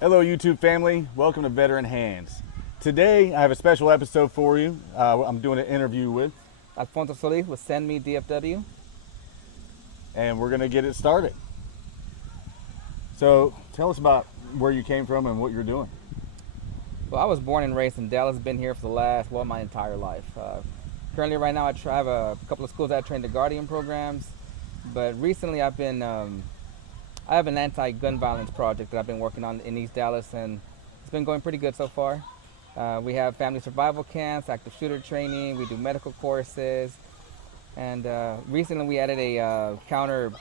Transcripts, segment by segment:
Hello, YouTube family. Welcome to Veteran Hands. Today, I have a special episode for you. I'm doing an interview with, Alfonso with Send Me DFW. and we're going to get it started. So, tell us about where you came from and what you're doing. Well, I was born and raised in Dallas. Been here for the last, my entire life. Currently, right now, I have a couple of schools that I train the Guardian programs. But recently, I have an anti-gun violence project that I've been working on in East Dallas, and it's been going pretty good so far. We have family survival camps, active shooter training. We do medical courses, and recently we added a counter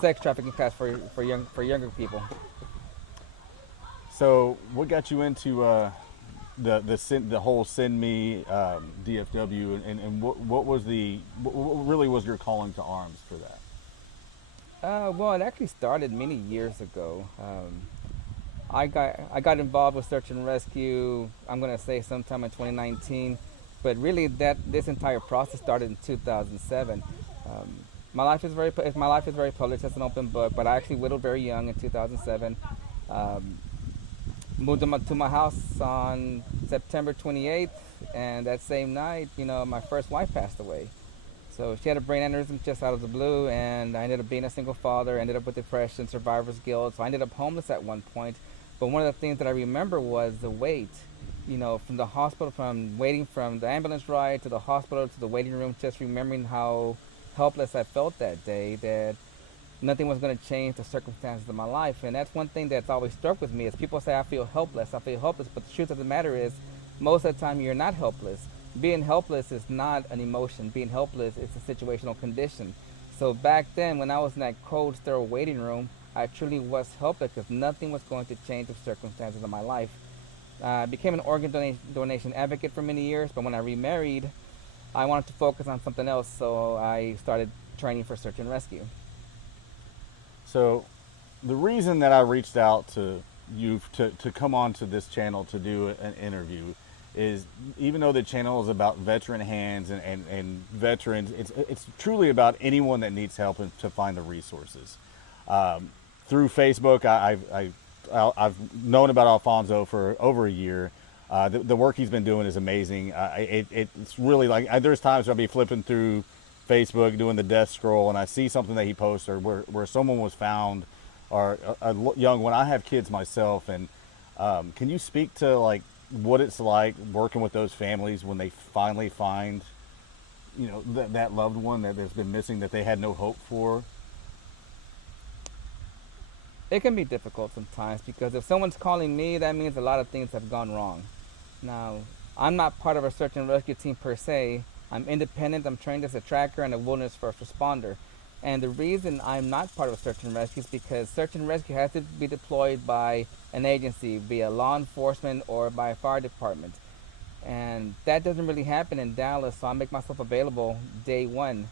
sex trafficking class for younger people. So, what got you into the whole Send Me DFW, and what was what really was your calling to arms for that? Well, it actually started many years ago. I got involved with search and rescue. I'm gonna say sometime in 2019, but really this entire process started in 2007. Um, my life is very published as an open book, but I actually widowed very young in 2007. Um, Moved to my house on September 28th, and that same night, my first wife passed away. So she had a brain aneurysm just out of the blue, and I ended up being a single father, ended up with depression, survivor's guilt. So I ended up homeless at one point. But one of the things that I remember was the wait, from the hospital, from waiting from the ambulance ride to the hospital to the waiting room, just remembering how helpless I felt that day, that nothing was going to change the circumstances of my life. And that's one thing that's always struck with me is people say I feel helpless, but the truth of the matter is most of the time you're not helpless. Being helpless is not an emotion. Being helpless is a situational condition. So back then, when I was in that cold, sterile waiting room, I truly was helpless because nothing was going to change the circumstances of my life. I became an donation advocate for many years, but when I remarried, I wanted to focus on something else, so I started training for search and rescue. So, the reason that I reached out to you to come on to this channel to do an interview is even though the channel is about veteran hands and veterans, it's truly about anyone that needs help and to find the resources. Through Facebook, I've known about Alfonso for over a year. The work he's been doing is amazing. It's really like there's times where I'll be flipping through Facebook doing the death scroll and I see something that he posts or where someone was found or a young one. I have kids myself, and can you speak to like what it's like working with those families when they finally find that loved one that has been missing that they had no hope for? It can be difficult sometimes because if someone's calling me, that means a lot of things have gone wrong. Now, I'm not part of a search and rescue team per se. I'm independent. I'm trained as a tracker and a wilderness first responder. And the reason I'm not part of a search and rescue is because search and rescue has to be deployed by an agency, via law enforcement or by a fire department. And that doesn't really happen in Dallas, so I make myself available day one.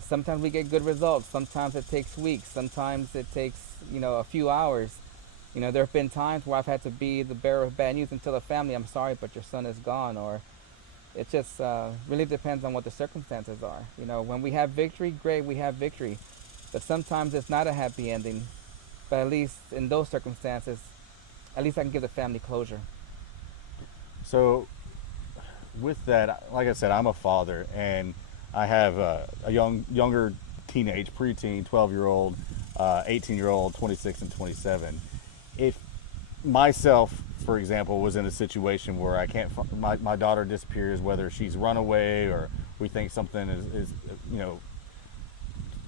Sometimes we get good results. Sometimes it takes weeks. Sometimes it takes, a few hours. There have been times where I've had to be the bearer of bad news and tell the family, I'm sorry, but your son is gone, or it just really depends on what the circumstances are. When we have victory, great, we have victory. But sometimes it's not a happy ending. But at least in those circumstances, at least I can give the family closure. So, with that, like I said, I'm a father, and I have a younger teenage, preteen, 12-year-old, 18-year-old, 26, and 27. If myself, for example, was in a situation where I can't, my daughter disappears, whether she's run away or we think something is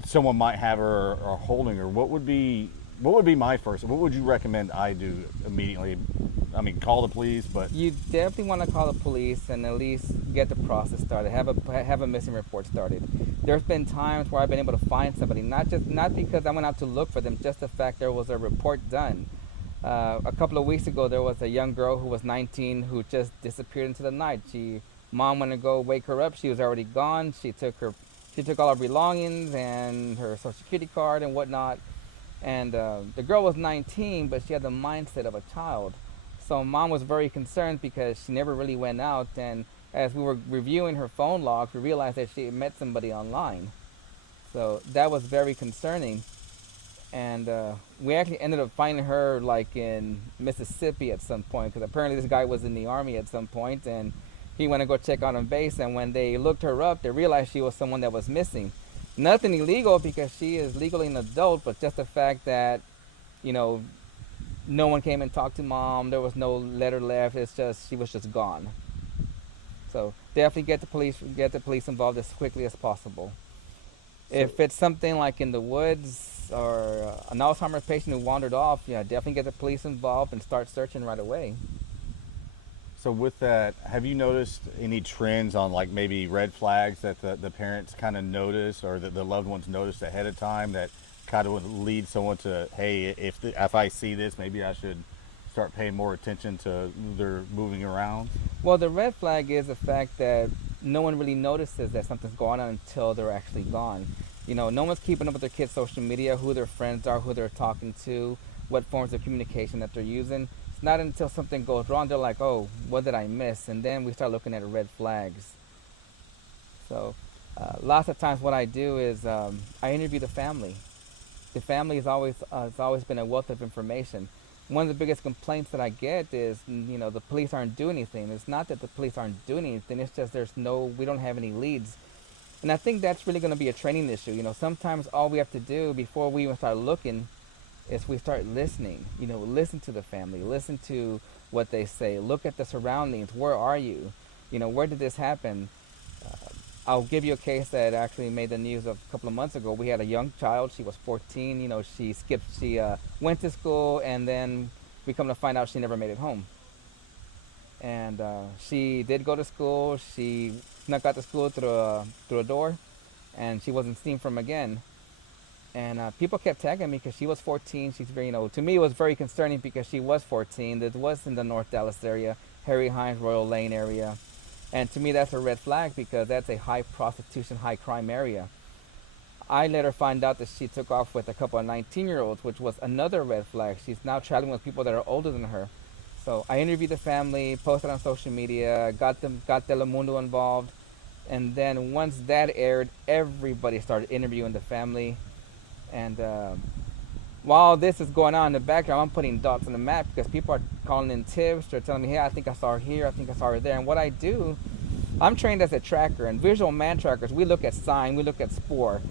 someone might have her or holding her, what would be my first? What would you recommend I do immediately? I mean, call the police, but You definitely want to call the police and at least get the process started. Have a missing report started. There's been times where I've been able to find somebody, not because I went out to look for them, just the fact there was a report done. A couple of weeks ago, there was a young girl who was 19 who just disappeared into the night. Mom went to go wake her up. She was already gone. She took all her belongings and her social security card and whatnot. And the girl was 19, but she had the mindset of a child. So mom was very concerned because she never really went out. And as we were reviewing her phone logs, we realized that she had met somebody online. So that was very concerning. and we actually ended up finding her like in Mississippi at some point, because apparently this guy was in the army at some point, and he went to go check out on base. And when they looked her up, they realized she was someone that was missing. Nothing illegal because she is legally an adult, but just the fact that, you know, no one came and talked to mom. There was no letter left. It's just she was just gone. So definitely get the police involved as quickly as possible. If it's something like in the woods or an Alzheimer's patient who wandered off, yeah, definitely get the police involved and start searching right away. So with that, have you noticed any trends on like maybe red flags that the parents kind of notice, or that the loved ones notice ahead of time, that kind of would lead someone to, hey, if I see this, maybe I should start paying more attention to their moving around? Well, the red flag is the fact that no one really notices that something's going on until they're actually gone. You know, no one's keeping up with their kids' social media, who their friends are, who they're talking to, what forms of communication that they're using. It's not until something goes wrong they're like, oh, what did I miss? And then we start looking at red flags. So lots of times what I do is I interview the family. The family has always been a wealth of information. One of the biggest complaints that I get is, you know, the police aren't doing anything. It's not that the police aren't doing anything. It's just we don't have any leads. And I think that's really going to be a training issue. You know, sometimes all we have to do before we even start looking is we start listening. You know, listen to the family, listen to what they say, look at the surroundings. Where are you? You know, where did this happen? I'll give you a case that actually made the news a couple of months ago. We had a young child. She was 14. You know, she went to school, and then we come to find out she never made it home. And she did go to school. She snuck out to school through a door, and she wasn't seen from again. And people kept tagging me because she was 14. She's very, you know, to me it was very concerning because she was 14. This was in the North Dallas area, Harry Hines, Royal Lane area. And to me, that's a red flag because that's a high prostitution, high crime area. I later find out that she took off with a couple of 19-year-olds, which was another red flag. She's now traveling with people that are older than her. So I interviewed the family, posted on social media, got Telemundo involved. And then once that aired, everybody started interviewing the family. And while this is going on in the background, I'm putting dots on the map because people are calling in tips. They're telling me, hey, I think I saw her here. I think I saw her there. And what I do, I'm trained as a tracker. And visual man trackers, we look at sign, we look at spoor.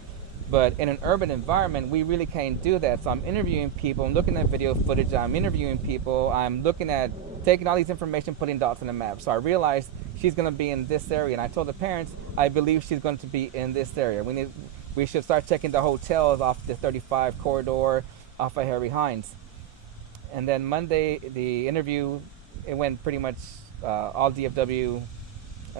But in an urban environment, we really can't do that. So I'm interviewing people. I'm looking at video footage. I'm interviewing people. I'm looking at taking all these information, putting dots on the map. So I realized she's going to be in this area. And I told the parents, I believe she's going to be in this area. We should start checking the hotels off the 35 corridor, off of Harry Hines. And then Monday, the interview, it went pretty much all DFW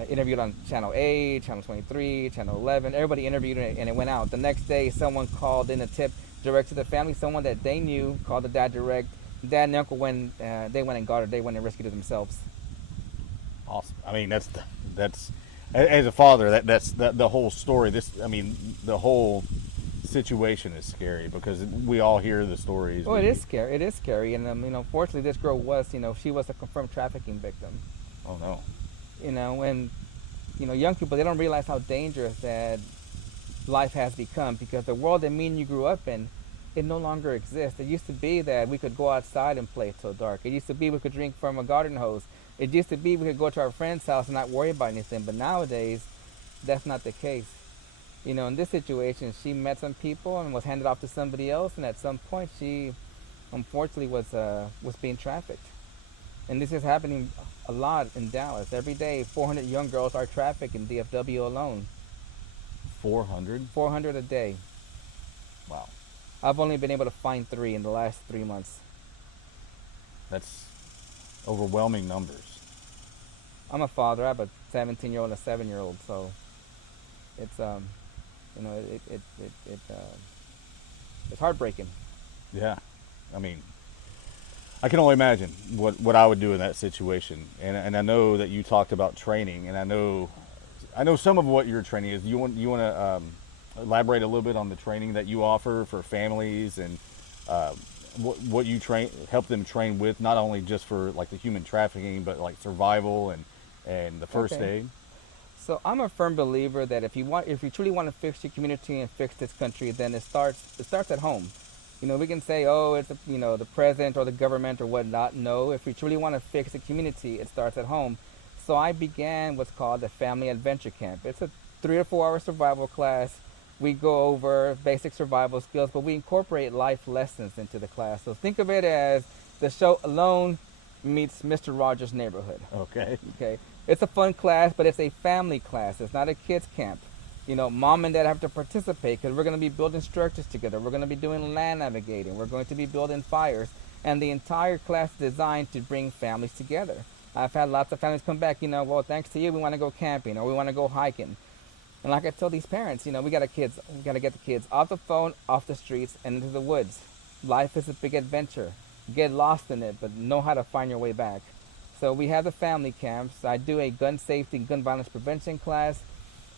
interviewed on Channel 8, Channel 23, Channel 11. Everybody interviewed it, and it went out. The next day, someone called in a tip direct to the family. Someone that they knew called the dad direct. Dad and uncle went and got her. They went and rescued her themselves. Awesome. I mean, that's as a father, that's the whole story. The whole situation is scary because we all hear the stories. Oh, it is scary. It is scary, and you know, fortunately, this girl was, you know, she was a confirmed trafficking victim. Oh no. You know, and you know, young people, they don't realize how dangerous that life has become because the world that me and you grew up in, it no longer exists. It used to be that we could go outside and play till dark. It used to be we could drink from a garden hose. It used to be we could go to our friend's house and not worry about anything. But nowadays, that's not the case. You know, in this situation, she met some people and was handed off to somebody else, and at some point, she unfortunately was being trafficked. And this is happening a lot in Dallas. Every day, 400 young girls are trafficked in DFW alone. 400? 400 a day. Wow. I've only been able to find 3 in the last 3 months. That's overwhelming numbers. I'm a father. I have a 17-year-old and a 7-year-old, so it's you know, it's heartbreaking. Yeah. I mean, I can only imagine what I would do in that situation. And I know that you talked about training, and I know some of what your training is. You want to elaborate a little bit on the training that you offer for families and what you help them train with, not only just for like the human trafficking, but like survival and the first aid. So I'm a firm believer that if you truly want to fix your community and fix this country, then it starts at home. We can say, oh, it's the president or the government or whatnot. No, if we truly want to fix the community, it starts at home. So I began what's called the Family Adventure Camp. It's a 3 to 4 hour survival class. We go over basic survival skills, but we incorporate life lessons into the class. So think of it as the show Alone meets Mr. Rogers' Neighborhood. Okay. Okay, it's a fun class, but it's a family class. It's not a kids camp. Mom and dad have to participate because we're going to be building structures together. We're going to be doing land navigating. We're going to be building fires, and the entire class is designed to bring families together. I've had lots of families come back. Well, thanks to you, we want to go camping or we want to go hiking. And like I tell these parents, we got to get the kids off the phone, off the streets, and into the woods. Life is a big adventure. Get lost in it, but know how to find your way back. So we have the family camps. I do a gun safety, gun violence prevention class.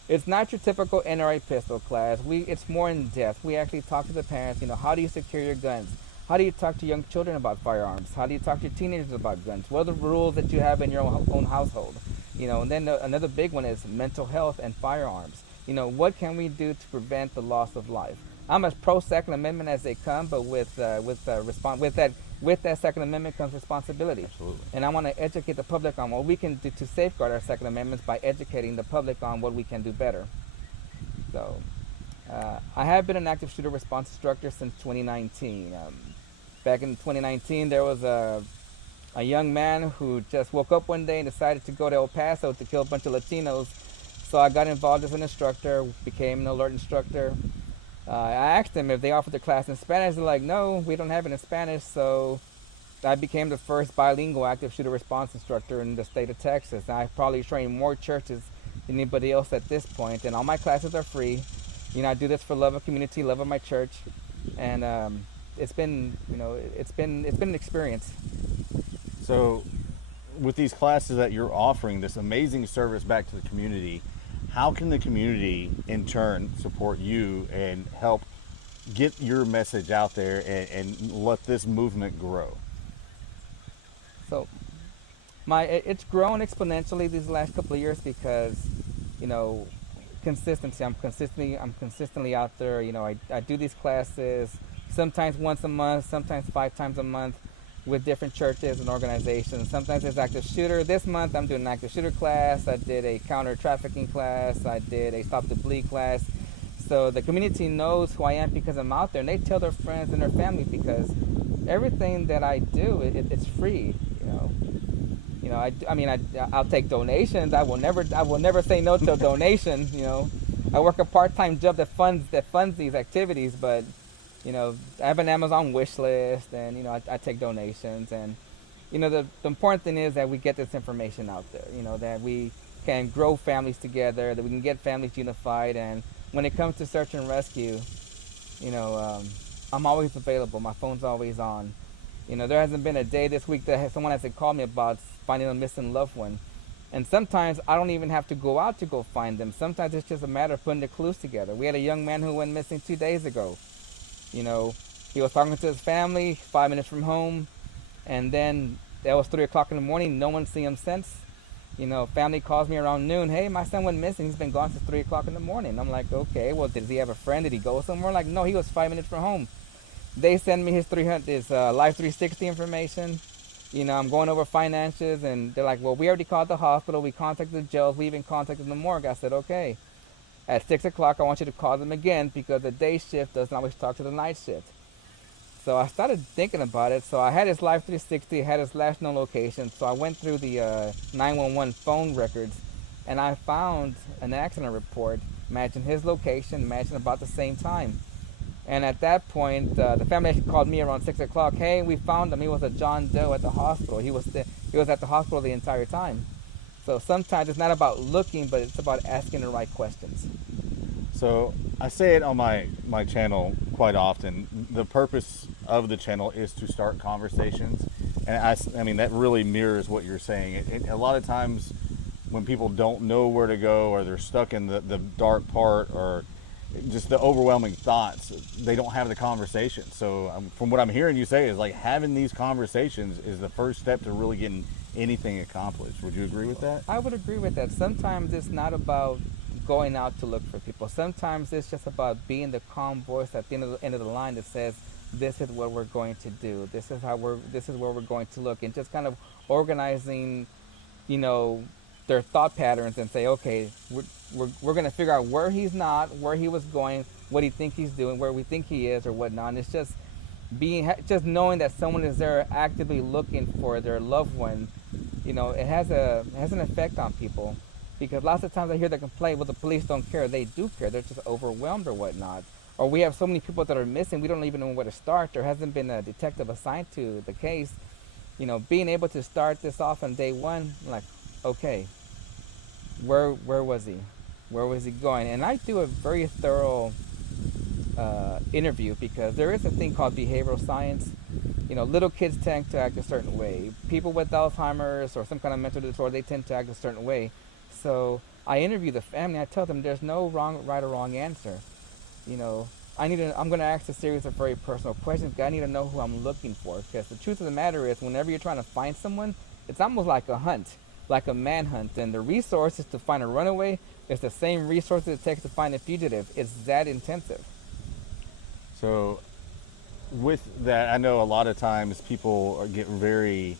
It's not your typical NRA pistol class. It's more in depth. We actually talk to the parents. How do you secure your guns? How do you talk to young children about firearms? How do you talk to your teenagers about guns? What are the rules that you have in your own household? And then another big one is mental health and firearms. What can we do to prevent the loss of life? I'm as pro Second Amendment as they come, but with that Second Amendment comes responsibility. Absolutely. And I want to educate the public on what we can do to safeguard our Second Amendments by educating the public on what we can do better. So, I have been an active shooter response instructor since 2019. Back in 2019, there was a young man who just woke up one day and decided to go to El Paso to kill a bunch of Latinos. So I got involved as an instructor, became an alert instructor. I asked them if they offered the class in Spanish. They're like, no, we don't have it in Spanish. So I became the first bilingual active shooter response instructor in the state of Texas. And I probably trained more churches than anybody else at this point. And all my classes are free. I do this for love of community, love of my church. And it's been an experience. So with these classes that you're offering, this amazing service back to the community, how can the community in turn support you and help get your message out there and let this movement grow? So it's grown exponentially these last couple of years because, consistency. I'm consistently out there. I do these classes sometimes once a month, sometimes 5 times a month with different churches and organizations. Sometimes it's active shooter. This month I'm doing an active shooter class. I did a counter trafficking class. I did a stop the bleed class. So the community knows who I am because I'm out there, and they tell their friends and their family because everything that I do, it's free. I'll take donations. I will never say no to a donation. I work a part-time job that funds these activities, but I have an Amazon wish list, and I take donations, and the important thing is that we get this information out there. That we can grow families together, that we can get families unified, and when it comes to search and rescue, I'm always available. My phone's always on. There hasn't been a day this week that someone hasn't called me about finding a missing loved one. And sometimes I don't even have to go out to go find them. Sometimes it's just a matter of putting the clues together. We had a young man who went missing 2 days ago. He was talking to his family 5 minutes from home, and then that was 3 o'clock in the morning. No one's seen him since. Family calls me around noon. Hey, my son went missing. He's been gone since 3 o'clock in the morning. I'm like, okay, well, did he have a friend? Did he go somewhere? Like, no, he was 5 minutes from home. They send me his Life 360 information. I'm going over finances, and they're like, well, we already called the hospital. We contacted the jails. We even contacted the morgue. I said, okay. At 6 o'clock, I want you to call them again because the day shift doesn't always talk to the night shift. So I started thinking about it. So I had his Life 360, had his last known location. So I went through the 911 phone records, and I found an accident report matching his location, matching about the same time. And at that point, the family actually called me around 6 o'clock. Hey, we found him. He was a John Doe at the hospital. He was at the hospital the entire time. So sometimes it's not about looking, but it's about asking the right questions. So I say it on my channel quite often. The purpose of the channel is to start conversations. And I mean, that really mirrors what you're saying. A lot of times when people don't know where to go, or they're stuck in the dark part, or just the overwhelming thoughts, they don't have the conversation. So from what I'm hearing you say is like having these conversations is the first step to really getting anything accomplished. Would you agree with that? I would agree with that. Sometimes it's not about going out to look for people. Sometimes it's just about being the calm voice at the end of the line that says, this is what we're going to do. This is where we're going to look, and just kind of organizing, you know, their thought patterns and say, okay, we're going to figure out where he's not, where he was going, what he think he's doing, where we think he is, or whatnot. And it's just just knowing that someone is there actively looking for their loved one. You know, it has an effect on people, because lots of times I hear the complaint, well, the police don't care. They do care. They're just overwhelmed or whatnot. Or we have so many people that are missing, we don't even know where to start. There hasn't been a detective assigned to the case. You know, being able to start this off on day one, like, okay, where was he? Where was he going? And I do a very thorough interview, because there is a thing called behavioral science. You know, little kids tend to act a certain way. People with Alzheimer's or some kind of mental disorder, they tend to act a certain way. So I interview the family. I tell them there's no right or wrong answer. You know, I'm going to ask a series of very personal questions. I need to know who I'm looking for, because the truth of the matter is, whenever you're trying to find someone, it's almost like a hunt, like a manhunt. And the resources to find a runaway is the same resources it takes to find a fugitive. It's that intensive. So, with that, I know a lot of times people get very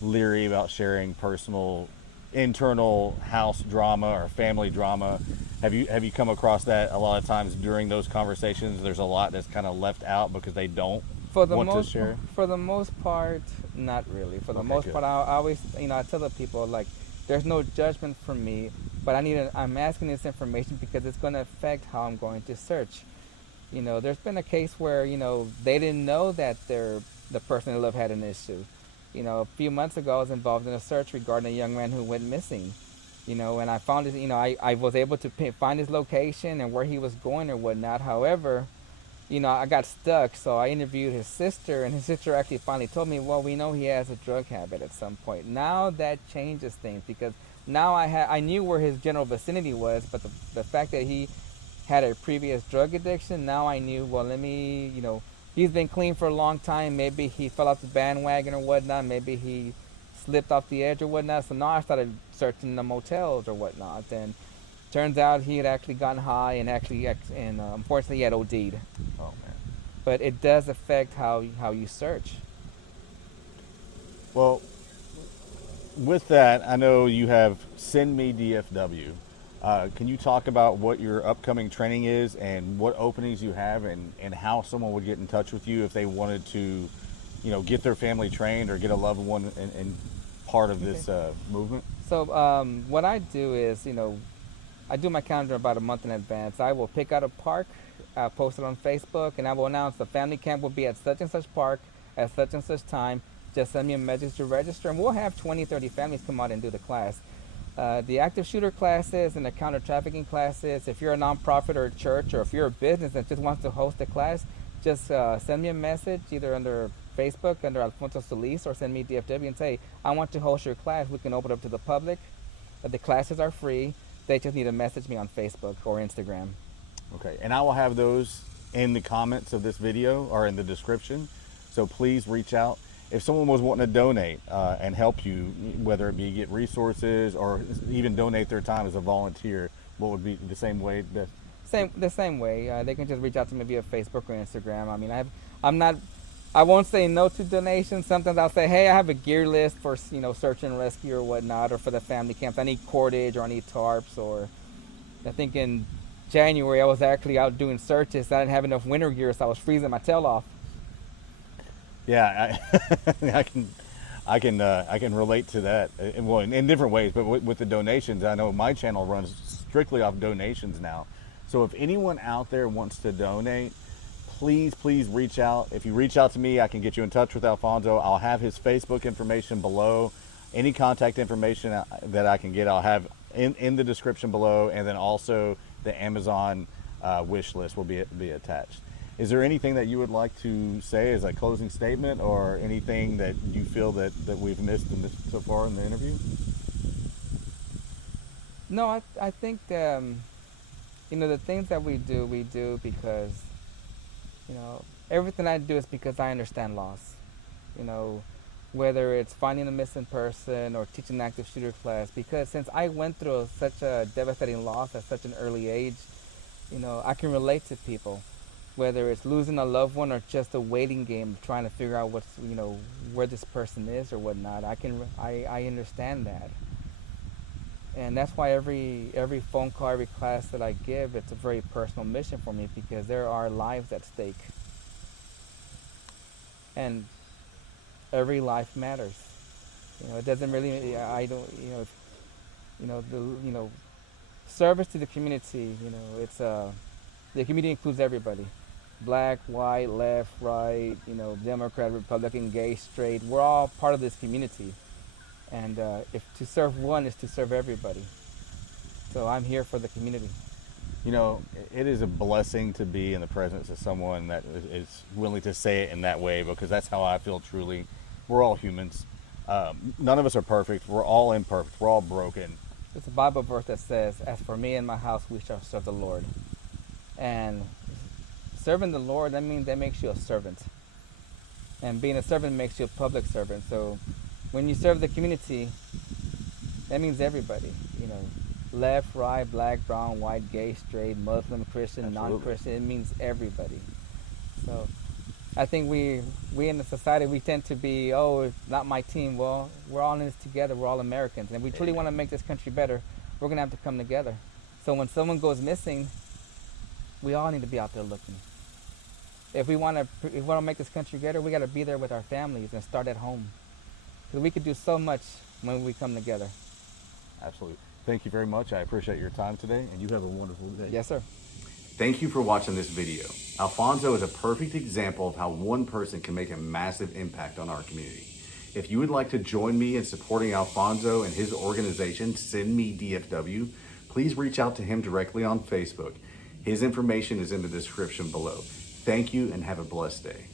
leery about sharing personal, internal house drama or family drama. Have you come across that a lot of times during those conversations? There's a lot that's kind of left out because they don't want to share. For the most part, not really. For the Okay, most good. part, I always, I tell the people, like, there's no judgment from me, but I'm asking this information because it's going to affect how I'm going to search. You know, there's been a case where, they didn't know that the person they love had an issue. You know, a few months ago, I was involved in a search regarding a young man who went missing. You know, and I found his, I was able to find his location and where he was going or whatnot. However, I got stuck, so I interviewed his sister, and his sister actually finally told me, well, we know he has a drug habit at some point. Now that changes things, because now I knew where his general vicinity was, but the fact that he had a previous drug addiction, now I knew, well, he's been clean for a long time. Maybe he fell off the bandwagon or whatnot. Maybe he slipped off the edge or whatnot. So now I started searching the motels or whatnot. And turns out he had actually gotten high and unfortunately he had OD'd. Oh man. But it does affect how you search. Well, with that, I know you have Send Me DFW. Can you talk about what your upcoming training is and what openings you have, and how someone would get in touch with you if they wanted to, get their family trained or get a loved one in part of this movement? So what I do is, I do my calendar about a month in advance. I will pick out a park, post it on Facebook, and I will announce the family camp will be at such and such park at such and such time. Just send me a message to register, and we'll have 20, 30 families come out and do the class. The active shooter classes and the counter trafficking classes, if you're a nonprofit or a church, or if you're a business that just wants to host a class, just send me a message either under Facebook, under Alfonso Solis, or Send Me DFW, and say, I want to host your class. We can open it up to the public. The classes are free. They just need to message me on Facebook or Instagram. Okay, and I will have those in the comments of this video or in the description. So please reach out. If someone was wanting to donate and help you, whether it be get resources or even donate their time as a volunteer, what would be the same way? The same way. They can just reach out to me via Facebook or Instagram. I mean, I won't say no to donations. Sometimes I'll say, hey, I have a gear list for search and rescue or whatnot, or for the family camps. I need cordage or I need tarps. Or I think in January I was actually out doing searches. I didn't have enough winter gear, so I was freezing my tail off. Yeah, I can relate to that. Well, in different ways, but with the donations, I know my channel runs strictly off donations now. So if anyone out there wants to donate, please reach out. If you reach out to me, I can get you in touch with Alfonso. I'll have his Facebook information below. Any contact information that I can get, I'll have in the description below, and then also the Amazon wish list will be attached. Is there anything that you would like to say as a closing statement, or anything that you feel that we've missed so far in the interview? No, I think the things that we do because everything I do is because I understand loss. Whether it's finding a missing person or teaching an active shooter class, because since I went through such a devastating loss at such an early age, I can relate to people. whether it's losing a loved one or just a waiting game of trying to figure out what's, where this person is or whatnot. I understand that. And that's why every phone call, every class that I give, it's a very personal mission for me, because there are lives at stake. And every life matters. It doesn't really, I don't, service to the community, it's, the community includes everybody. Black, white, left, right, Democrat, Republican, gay, straight. We're all part of this community. And if to serve one is to serve everybody. So I'm here for the community. It is a blessing to be in the presence of someone that is willing to say it in that way, because that's how I feel truly. We're all humans. None of us are perfect. We're all imperfect. We're all broken. There's a Bible verse that says, "As for me and my house, we shall serve the Lord." And serving the Lord, that makes you a servant. And being a servant makes you a public servant. So when you serve the community, that means everybody. Left, right, black, brown, white, gay, straight, Muslim, Christian, Absolutely. non-Christian. It means everybody. So I think we in the society, we tend to be, oh, it's not my team. Well, we're all in this together. We're all Americans. And if we truly want to make this country better, we're going to have to come together. So when someone goes missing, we all need to be out there looking. If we want to make this country better, we got to be there with our families and start at home. Because we could do so much when we come together. Absolutely. Thank you very much. I appreciate your time today, and you have a wonderful day. Yes, sir. Thank you for watching this video. Alfonso is a perfect example of how one person can make a massive impact on our community. If you would like to join me in supporting Alfonso and his organization, Send Me DFW, please reach out to him directly on Facebook. His information is in the description below. Thank you and have a blessed day.